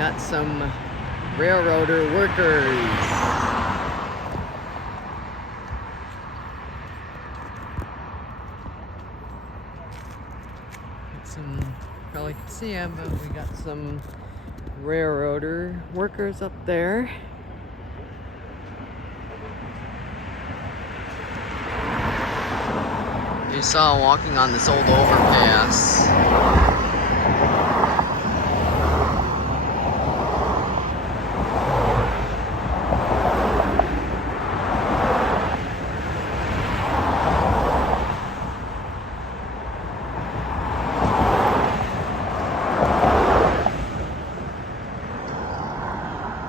got some railroader workers. Probably can see them, but we got some railroader workers up there. You saw walking on this old overpass.